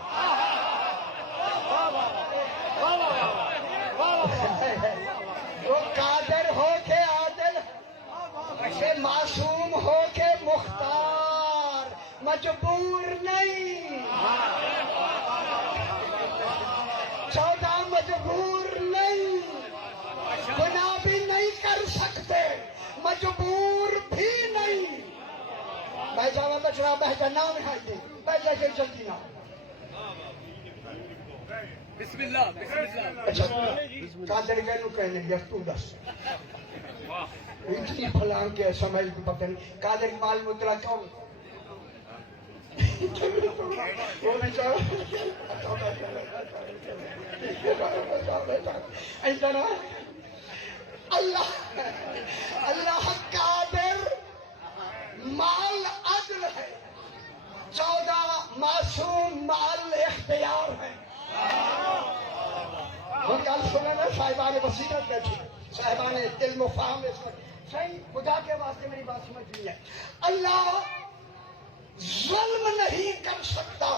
وہ قادر ہو کے عادل ہے، یہ معصوم ہو کے مختار، مجبور نہیں۔ 14 مجبور نہیں، گناہ بھی نہیں کر سکتے، مجبور بھی نہیں۔ بھائی جانا بچنا بہجا نام ہے جی، بہجا کے جلدی نام۔ بسم اللہ بسم اللہ۔ اچھا قادر گئے کہنے گیا تو دس اتنی پھلان کے سمجھ کو پتہ نہیں قادر مال مطلع کون؟ وہ بیچارہ اللہ قادر مال عدل ہے، 14 معصوم مال اختیار ہے۔ وہ کل سنے نا صاحبان بصیرت بیٹھی، صاحبان علم و فہم، اس پر صحیح خدا کے واسطے میری بات سمجھ نہیں ہے۔ اللہ ظلم نہیں کر سکتا،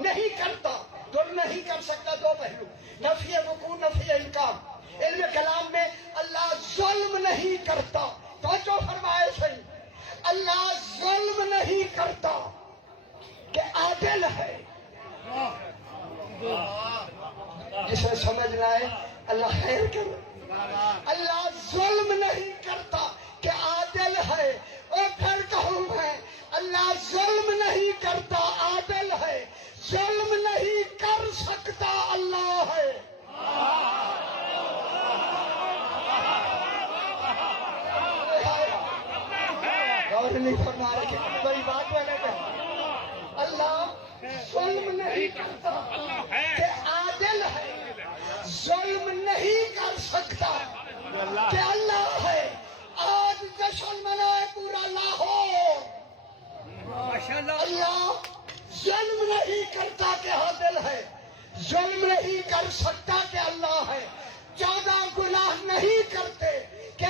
نہیں کرتا، ظلم نہیں کر سکتا۔ دو پہلو، نفی وقوع، نفی انکار۔ علم کلام میں اللہ ظلم نہیں کرتا، توجہ فرمائے صحیح، اللہ ظلم نہیں کرتا کہ عادل ہے۔ جسے سمجھنا ہے اللہ خیر کرے۔ اللہ ظلم نہیں کرتا کہ عادل ہے۔ اور پھر کہوں میں اللہ ظلم نہیں کرتا، عادل ہے، ظلم نہیں کر سکتا، اللہ ہے۔ اور نہیں فرما رہے بڑی بات والے کہ اللہ ظلم نہیں کرتا کہ عادل ہے، ظلم نہیں کر سکتا کہ اللہ ہے۔ آج جشن منائے پورا لاہور، اللہ ظلم نہیں کرتا کہ عادل ہے، ظلم نہیں کر سکتا کہ اللہ ہے۔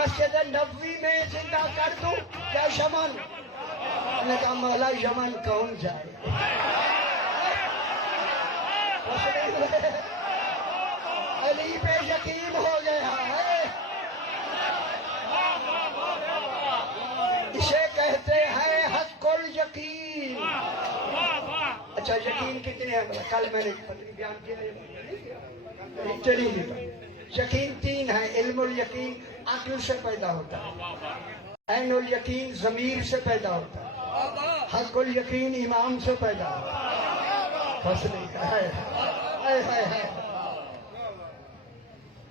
مسجد نبوی میں زندہ کر دوں کیا یمن؟ نے کہا مولا یمن کون جائے؟ علی پہ یقین ہو گیا ہے. اسے کہتے ہیں حق الیقین. اچھا یقین کتنے ہیں؟ کل میں نے بیان کیا چلی گئی. یقین 3 ہے. علم الیقین عقل سے پیدا ہوتا ہے، عین الیقین ضمیر سے پیدا ہوتا ہے، حق الیقین ایمان سے پیدا ہوتا ہے. بس نہیں ہے.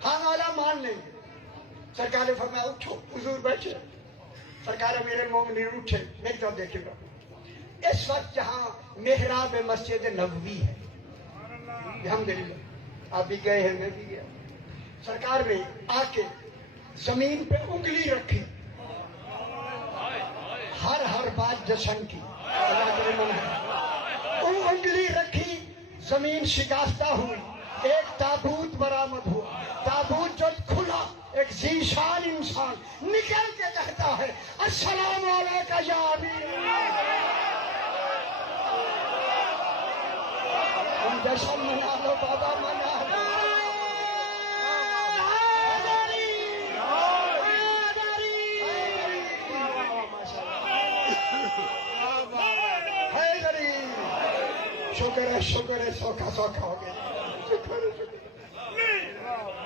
ہاں والا مان لیں گے. سرکار نے فرمایا اٹھو، حضور بیٹھے. سرکار میرے مومنین اٹھے. میری طرف دیکھے گا. اس وقت جہاں محراب مسجد نبوی ہے، الحمدللہ آپ بھی گئے ہیں، میں بھی گیا. سرکار نے آ کے زمین پہ انگلی رکھی. ہر بات جشن کی. اللہ کے من ہے. انگلی رکھی، زمین شکستہ ہوئی. ایک تابوت برآمد ہوا. تابوت جو کھلا، ایک ذیشان انسان نکل کے کہتا ہے السلام علیکم یا امیر. تم جشن منا لو بابا، منا لو. شکر ہے سوکھا ہو گیا.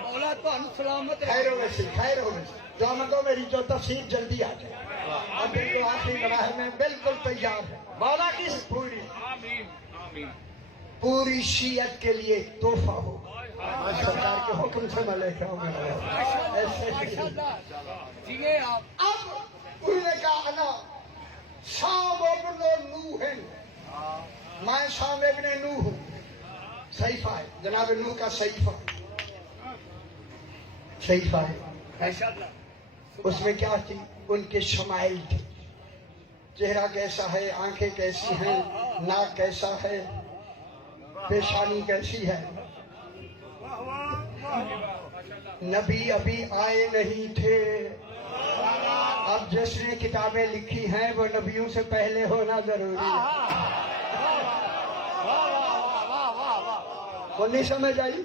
مولا تو سلامت خیر ہو ویسی. دعا مانگو میری جو تفسیر جلدی آ جائے. اور بالکل آخری بڑا ہے، میں بالکل تیار ہوں. مولا کی پوری شیعت کے لیے ایک تحفہ ہو. سرکار کے حکم سے میں لے کے آؤں گا. جیے آپ. اب انہوں نے کہا انا سام ابن نوح، میں سام ابن نوح ہوں. صحیفہ ہے جناب نوح کا صحیفہ ہے. اس میں کیا تھی؟ ان کے شمائل تھے. چہرہ کیسا ہے، آنکھیں کیسی ہیں، ناک کیسا ہے، پیشانی کیسی ہے. نبی ابھی آئے نہیں تھے. اب جس نے کتابیں لکھی ہیں وہ نبیوں سے پہلے ہونا ضروری ہے. وہ نہیں سمجھ آئی؟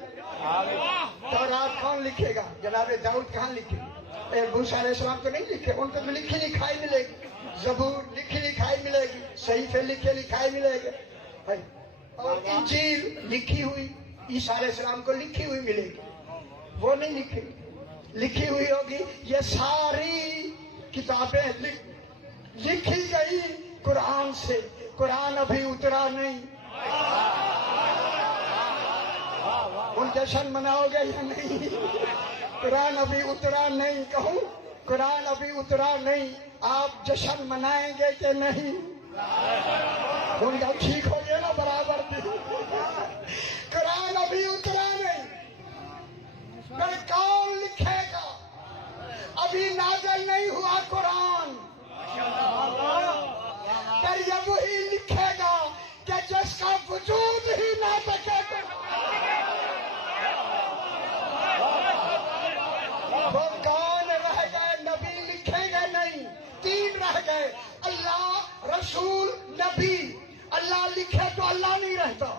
تورات کون لکھے گا؟ جناب داؤد کہاں لکھے گی؟ موسیٰ علیہ السلام تو نہیں لکھے. ان کو لکھی لکھائی ملے گی. زبور لکھی لکھائی ملے گی. صحیفے لکھے لکھائی ملے گی. اور انجیل لکھی ہوئی عیسیٰ علیہ السلام کو لکھی ہوئی ملے گی. وہ نہیں لکھی، لکھی ہوئی ہوگی. یہ ساری کتابیں لکھی گئی قرآن سے. قرآن ابھی اترا نہیں. ان جشن مناؤ گے یا نہیں؟ قرآن ابھی اترا نہیں. کہوں قرآن ابھی اترا نہیں. آپ جشن منائیں گے کہ نہیں؟ ان کا ٹھیک ہو گیا نا برابر بھی. قرآن ابھی اترا نہیں. پھر کون لکھے گا؟ ابھی نازل نہیں ہوا قرآن. پھر یہ وہی لکھے گا کہ جس کا وجود ہی نہ سکے. وہ کون رہ گئے؟ نبی لکھیں گے نہیں. 3 رہ گئے، اللہ، رسول، نبی. اللہ لکھے تو اللہ نہیں رہتا.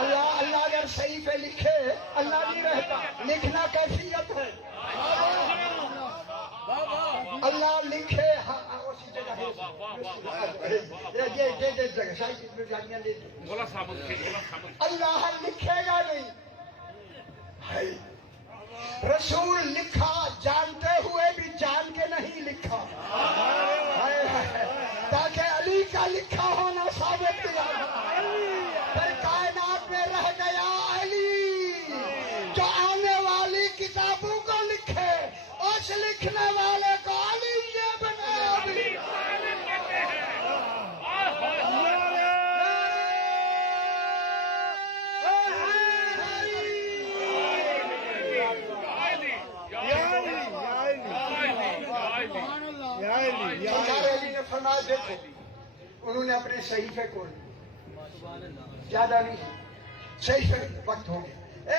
اللہ اگر صحیح پہ لکھے اللہ نہیں رہتا. لکھنا کیفیت ہے. اللہ لکھے اسی جگہ اللہ لکھے گا نہیں. رسول لکھا جانتے ہوئے بھی جان کے نہیں لکھا، تاکہ علی کا لکھا ہونا ثابت کیا. پھر کائنات میں رہ گیا علی جو آنے والی کتابوں کو لکھے. اس لکھنے والے کو علی یہ بنا. علی نے فرمایا دیکھو، انہوں نے اپنے صحیفے کھول زیادہ نہیں، صحیفے وقت ہو گیا.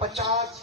50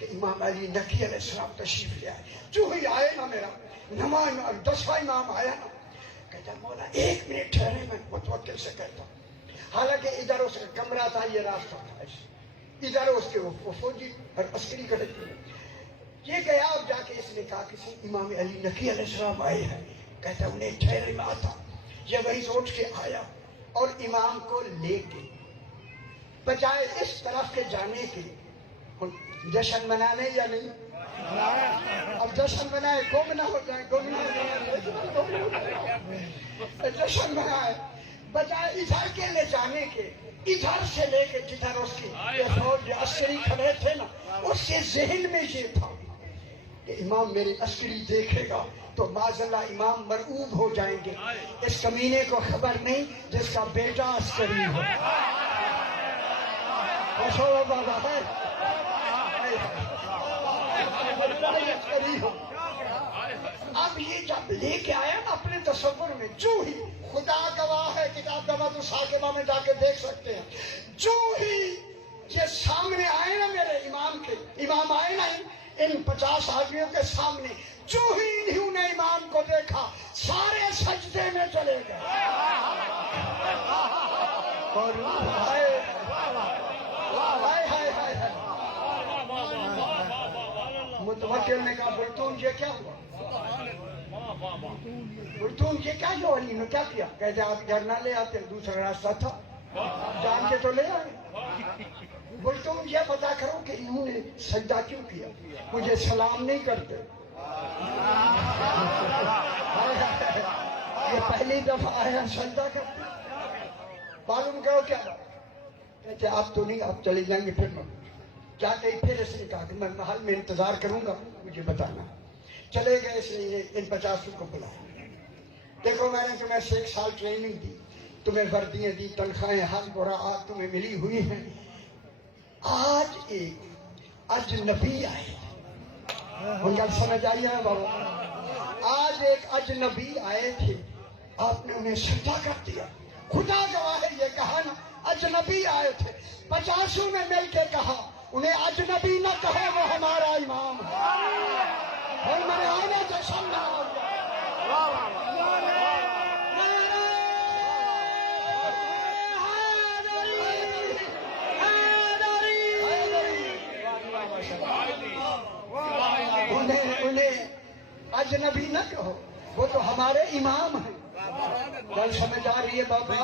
کہ امام علی نقی علیہ السلام تشریف لے آئے. جو ہی آئے نا میرا نماز 10واں امام آیا نا, کہتا مولا 1 منٹ ٹھہرے, میں متوکل سے کہتا ہوں. حالانکہ ادھر اس کا کمرہ تھا, یہ راستہ تھا, ادھر اس کے وہ فوجی اور عسکری کھڑے تھے. یہ گیا اب جا کے اس نے کہا کہ امام علی نقی علیہ السلام آئے ہیں. کہتا انہیں ٹھہرے میں آتا. یہ وہیں سے اٹھ کے آیا اور امام کو لے کے بجائے اس طرف کے جانے کے, جشن منانے یا نہیں, اب جشن منائے گم نہ ہو جائے, جشن منائے بجائے ادھر کے لے جانے کے, ادھر سے لے کے جدھر اس کی فوج عسکری کھڑے تھے نا, اس کے ذہن میں یہ تھا کہ امام میری عسکری دیکھے گا تو معاذ اللہ امام مرعوب ہو جائیں گے. اس کمینے کو خبر نہیں جس کا بیٹا عسکری ہو. اب یہ جب لے کے آیا نا اپنے تصور میں, جو ہی خدا گواہ ہے, کتاب گواہ تو ساکبہ میں جا کے دیکھ سکتے ہیں, جو ہی یہ سامنے آئے نا میرے امام کے, امام آئے نا ان 50 آدمیوں کے سامنے, جو ہی انہوں نے امام کو دیکھا سارے سجدے میں چلے گئے. متوکل نے کہا بلتون یہ کیا ہوا, بلتون یہ کیا جو علی نے کیا کیا؟ کہتے آپ گھر نہ لے آتے, دوسرا راستہ تھا, جان کے تو لے آئے. بلتون یہ پتا کرو کہ انہوں نے سجدہ کیوں کیا, مجھے سلام نہیں کرتے. یہ پہلی دفعہ آیا سجدہ کرتے, معلوم کرو کیا کہتے آپ تو نہیں, آپ چلے جائیں گے. پھر میں جا کے پھر اس نے کہا کہ میں محل میں انتظار کروں گا, مجھے بتانا. چلے گئے, اس لیے ان 50 کو بلایا. دیکھو میں نے تمہیں 1 سال ٹریننگ دی, تمہیں وردیاں دی, تنخواہیں ہر مراعات تمہیں ملی ہوئی ہیں. آج ایک اجنبی آئے, ان کا سمجھ آئی ہے بابا, آج ایک اجنبی آئے تھے, آپ نے انہیں سجدہ کر دیا. خدا گواہ ہے یہ کہا نا, اجنبی آئے تھے, 50 نے مل کے کہا انہیں اجنبی نہ کہے, وہ ہمارا امام ہے. اور میں نے آنے سے سمجھا انہیں اجنبی نہ کہو, وہ تو ہمارے امام ہیں. کل سمجھ آ رہی ہے بابا,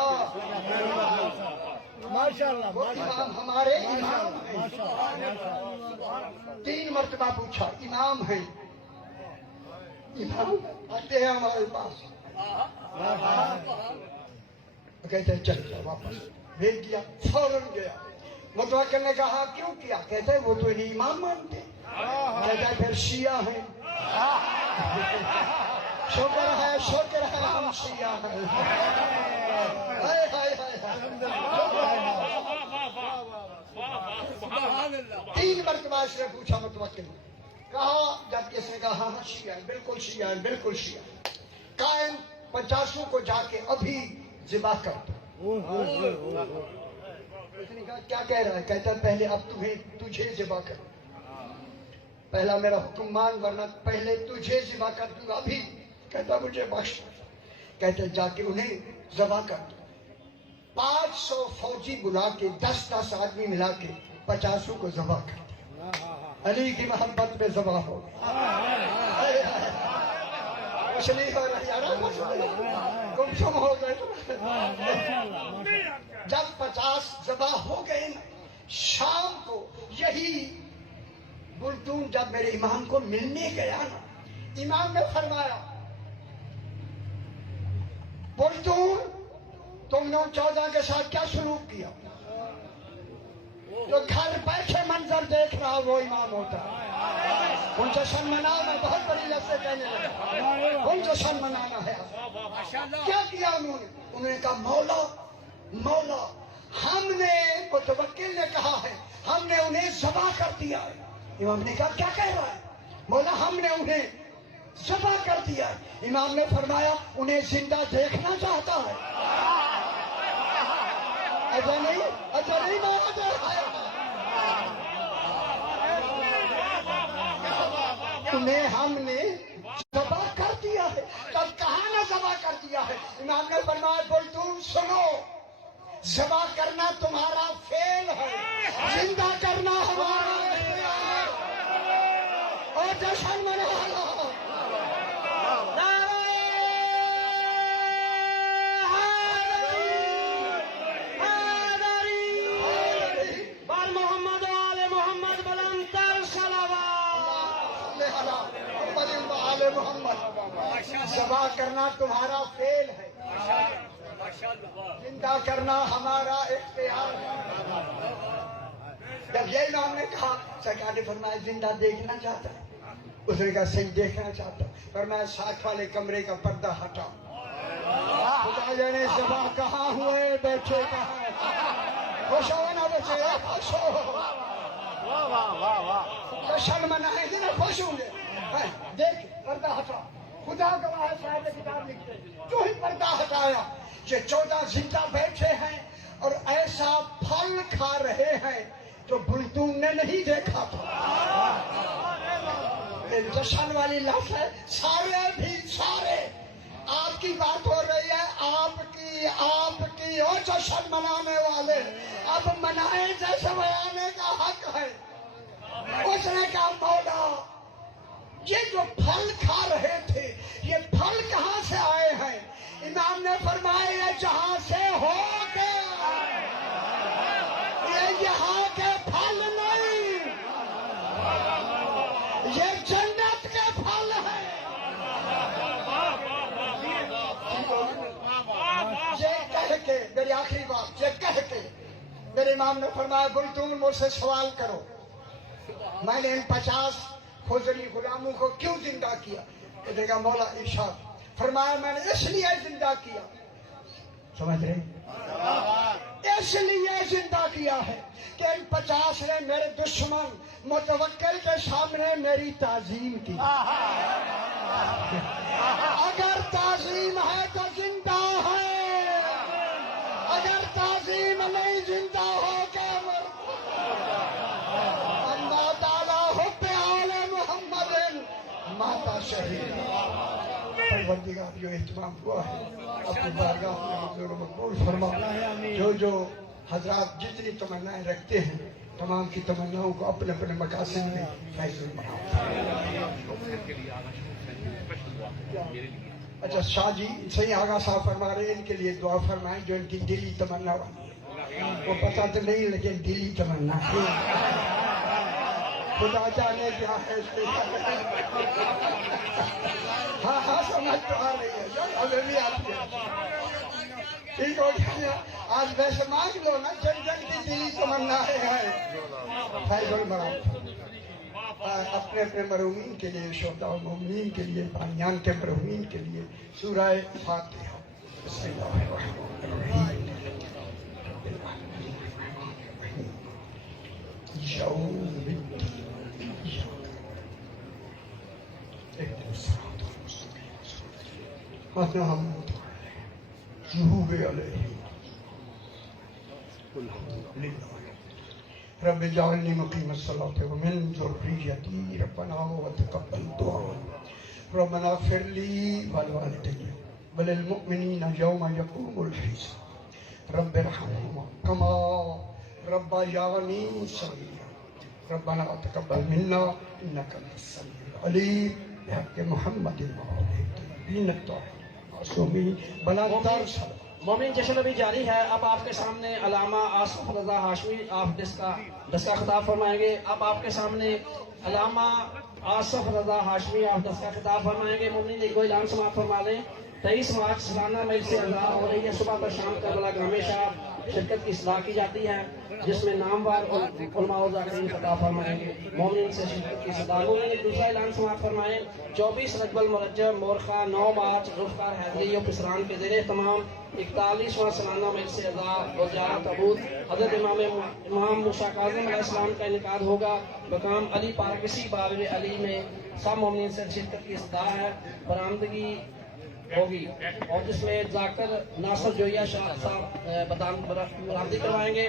وہ امام ہمارے امام ہیں. 3 مرتبہ پوچھا امام ہیں, امام آتے ہیں ہمارے پاس. کہتے ہیں چل جاؤ واپس, بھیج دیا. فوراً گیا. متوکل نے کہا کیوں کیا؟ کہتے ہیں وہ تو انہیں امام مانتے. کہتا ہے پھر شیعہ ہیں. شکر ہے ہم شیعہ ہیں. 3 مرتبہ اس نے پوچھا متوکل نے, کہا جب کس نے کہا ہاں شیعہ ہے, بالکل شیعہ ہے, بالکل شیعہ ہے. قائم 50 کو جا کے ابھی ذبح کر دو. اس نے کہا کیا کہہ رہا ہے؟ کہتا ہے پہلے اب تجھے ذبح کر, پہلا میرا حکم مان ورنہ پہلے تجھے ذبح کر دوں ابھی. کہتا مجھے بخش. کہتے جا کے انہیں ذبح کر دو. 500 فوجی بلا کے 10 آدمی ملا کے 50 کو ذبح کر دیا. علی کی محبت میں ذبح ہو کچھ نہیں ہو رہی, گم شم ہو گئے. جب 50 ذبح ہو گئے نا, شام کو یہی بلتون جب میرے امام کو ملنے گیا نا, امام نے فرمایا بلتون تم نے 14 کے ساتھ کیا سلوک کیا؟ جو گھر بیٹھے منظر دیکھ رہا وہ امام ہوتا ہے. ان سے سن مناؤ, میں بہت بڑی لفظ سے کہنے لگا, ان سے سن منانا ہے. کیا کیا انہوں نے کہا مولا ہم نے, متوکل نے کہا ہے ہم نے انہیں ذبح کر دیا ہے. امام نے کہا کیا کہہ رہا ہے؟ مولا ہم نے انہیں ذبح کر دیا ہے. امام نے فرمایا انہیں زندہ دیکھنا چاہتا ہے. ایسا نہیں مانا جا رہا ہے. تمہیں ہم نے ذبح کر دیا ہے. تب کہاں نہ ذبح کر دیا ہے؟ امام نے فرمایا بول تم سنو، ذبح کرنا تمہارا فعل ہے، زندہ کرنا ہمارا اختیار ہے. اور جشن منانا. محمد ذبح کرنا تمہارا فعل ہے، زندہ کرنا ہمارا اختیار ہے. جب یہ امام نے کہا، سرکار نے فرمایا زندہ دیکھنا چاہتا ہے؟ اس نے کہا صحیح دیکھنا چاہتا ہوں. فرمایا ساتھ والے کمرے کا پردہ ہٹا. خدا جانے ذبح کہاں ہوئے، بیٹھے کہاں. خوش ہو نا بچے، خوش ہو. جشن منائیں گے نا، خوش ہوں گے. دیکھ پردہ ہٹا. خدا گواہ ہے، صاحب کتاب لکھتے جو ہی پردہ ہٹایا، یہ 14 زندہ بیٹھے ہیں اور ایسا پھل کھا رہے ہیں جو بلتون نے نہیں دیکھا تھا. جشن والی لفظ ہے. سارے بھی سارے آپ کی بات ہو رہی ہے، آپ کی اور جشن منانے والے اب منائیں، جیسے منانے کا حق ہے. اس نے کہا مولا یہ جو پھل کھا رہے تھے یہ پھل کہاں سے آئے ہیں؟ امام نے فرمایا یہ جہاں سے ہو گیا، یہ یہاں کے پھل نہیں، یہ جنت کے پھل ہیں. یہ کہہ کے میری آخری بات، یہ کہہ کے میرے امام نے فرمایا بول تم مجھ سے سوال کرو، میں نے ان 50 خضری غلاموں کو کیوں زندہ کیا؟ کہتے گا مولا ارشاد فرمایا میں نے اس لیے زندہ کیا. سمجھ رہے؟ اس لیے زندہ کیا ہے کہ ان 50 نے میرے دشمن متوکل کے سامنے میری تعظیم کی. اگر تعظیم ہے تو زندہ ہے، اگر تعظیم نہیں زندہ ہو کے ماتا شہید. پروردگار جو اہتمام ہوا ہے اپنی بارگاہ میں منظور و مقبول فرما. جو حضرات جتنی تمنائیں رکھتے ہیں تمام کی تمناؤں کو اپنے اپنے مقاصد میں فیصل بناؤ. اچھا شاہ جی صحیح آغا صاحب فرما رہے ہیں، ان کے لیے دعا فرمائیں جو ان کی دلی تمنا والی ہے. وہ پتہ تو نہیں لیکن دلی تمنا ہے. خدا جانے کیا ہے اس میں. ہاں سمجھ تو آ رہی ہے، ہمیں بھی آتی ہے. ٹھیک ہو گیا. آج ویسے مانگ لو نا، جن جن کی دلی تمنا ہے. فیض المرام اپنے اپنے مرحومین کے لیے، شہداء و مومنین کے لیے، بانیان کے مرحومین کے لیے سورہ فاتحہ. بسم اللہ الرحمن الرحیم. یوم الدین رب اجعلنی مقیم الصلاۃ ومن ذریتی ربنا وتقبل دعاء. ربنا اغفر لی ولوالدی وللمؤمنین یوم یقوم الحساب. رب ارحمہما کما ربیانی صغیرا. ربنا تقبل منا انک انت السمیع العلیم. بحق محمد وآلہ الطیبین الطاہرین معصومین. بلندتر صلوات. مومن جشن ابھی جاری ہے. اب آپ کے سامنے علامہ آصف رضا ہاشمی آپ ڈس کا خطاب فرمائیں گے. اب آپ کے سامنے علامہ آصف رضا ہاشمی آپ ڈس کا خطاب فرمائیں گے. مومن ایک اعلان سماعت فرما لیں. 23 مارچ سالانہ مجلس اعزاز ہو رہی ہے. صبح پر شام کربلا گرامی شاہ شرکت کی اصلاح کی جاتی ہے جس میں نامور علماء و ذاکرین خطاب فرمائیں گے. مومن سے شرکت کی صدارت. مومن ایک دوسرا اعلان سماعت فرمائیں. 24 رجب المرجب مورخہ 9 مارچ ذوالفقار حیدری و پسران کے زیر اہتمام 41واں سالانہ مجلس اعزاز و زیارت عبود حضرت امام موسیٰ کاظم علیہ السلام کا انعقاد ہوگا مقام علی پارکسی باغ علی میں. سب مومنین سے شرکت کی استدعا ہے. برآمدگی ہوگی اور جس میں ذاکر ناصر جویہ شاہ صاحب برآمدگی کروائیں گے.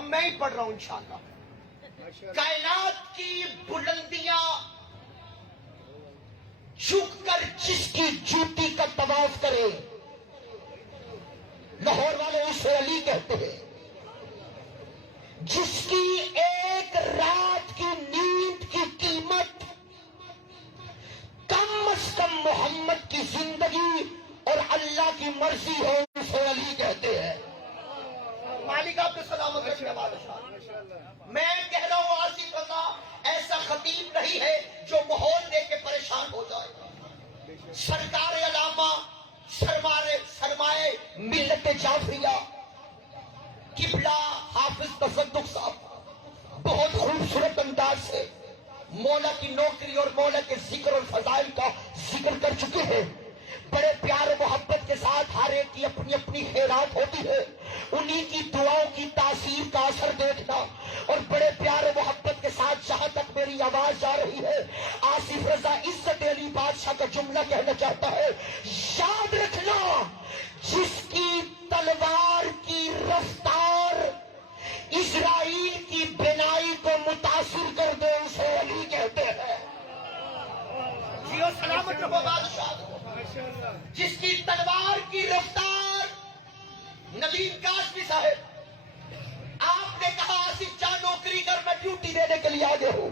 اب میں ہی پڑھ رہا ہوں انشاءاللہ. کائنات کی بلندیاں جھک کر جس کی جوتی کا طواف کرے، لاہور والے اسے علی کہتے ہیں. جس کی ایک رات کی نیند کی قیمت کم از کم محمد کی زندگی اور اللہ کی مرضی ہو، اسے علی کہتے ہیں. مالک آپ کے سلامت رکھنے بادشاہ. میں کہہ رہا ہوں آصف رضا ایسا خطیب نہیں ہے جو ماحول دیکھ کے پریشان ہو جائے. سرکار علامہ سرمائے ملت جعفریہ قبلہ حافظ تصدق صاحب بہت خوبصورت انداز سے مولا کی نوکری اور مولا کے ذکر اور فضائل کا ذکر کر چکے ہیں. بڑے پیار و محبت کے ساتھ ہر ایک کی اپنی اپنی خیرات ہوتی ہے. انہی کی دعاؤں کی تاثیر کا اثر دیکھنا اور بڑے پیار و محبت کے ساتھ جہاں تک میری آواز جا رہی ہے آصف رضا عزت علی بادشاہ کا جملہ کہنا چاہتا ہے. یاد رکھنا جس کی تلوار کی رفتار اسرائیل کی بنائی کو متاثر کر دے اسے علی کہتے ہیں. جیو سلامت رہو بادشاہ. جس کی تلوار کی رفتار ندیم کاشمی صاحب آپ نے کہا آصف جان نوکری کر میں ڈیوٹی دینے کے لیے آگے ہوں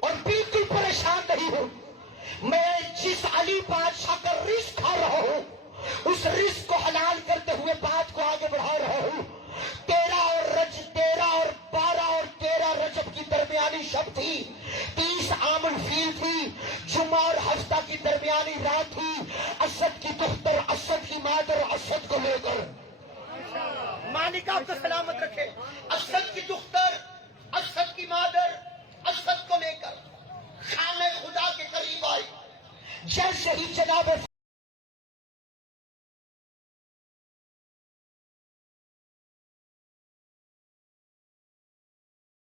اور بالکل پریشان نہیں ہوں. میں جس علی بادشاہ کا رزق کھا رہا ہوں اس رزق کو حلال کرتے ہوئے بات کو آگے بڑھا رہا ہوں. 13 اور 12 اور 13 رجب کی درمیانی شب تھی. 30 عام الفیل تھی. جمعہ اور ہفتہ کی درمیانی رات تھی. اسد کی دختر اسد کی مادر اسد کو لے کر مالک آپ کو سلامت رکھے. اسد کی دختر اسد کی مادر اسد کو لے کر خانہ خدا کے قریب آئی. جیسے ہی جناب